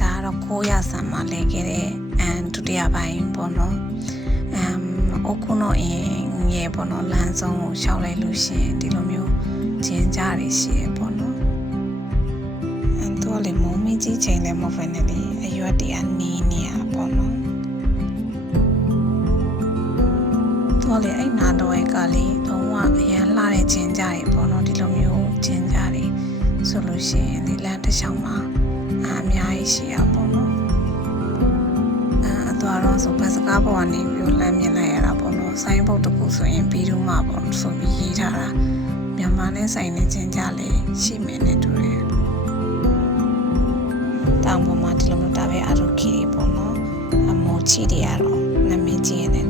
ဒါကတော့ကိုရဆံမှာလဲခဲ့တဲ့ဒုတိယပိုင်းပေါ့နော်အခုတော့ငယ်ပေါ့နော်လမ်းဆုံးကိုရှောက်လိုက်လို့ရှိရင်ဒီလိုမျိုးကျင်းကြတွေရှိရပေါ့နော်တော့လေမုံမကြီးချိန်လည်းမဟုတ်ဘဲနဲ့လေအရွက်တွေကနေနေရပေါ့နော်တော့လေအဲ့နာတော့ကလေလုံးဝအရန်လှတဲ့ကျင်းကြတွေပေါ့နော်ဒီလိုမျိုးကျင်းကြတွေဆိုလို့ရှိရင်ဒီလမ်းတစ်ချောင်းမှာအများကြီးရှိရပေါ့နော်သွားတော့ဆိုဘတ်စကားပေါ်ကနေပြီးလမ်းမြင်လိုက်ရတာပေါ့နော်ဆိုင်းဘုတ်တကူဆိုရင်ပြီးတော့မှပေါ့ဆိုပြီးရေးထားတာမြန်မာနဲ့ဆိုင်နေချင်းကြလေရှိမယ်နဲ့တူတယ်တောင်ပေါ်မှာဒီလိုမျိုးတာပဲအရုခီတွေပေါ့နော်အမိုးချီတွေကတော့နာမည်ကြီးနေ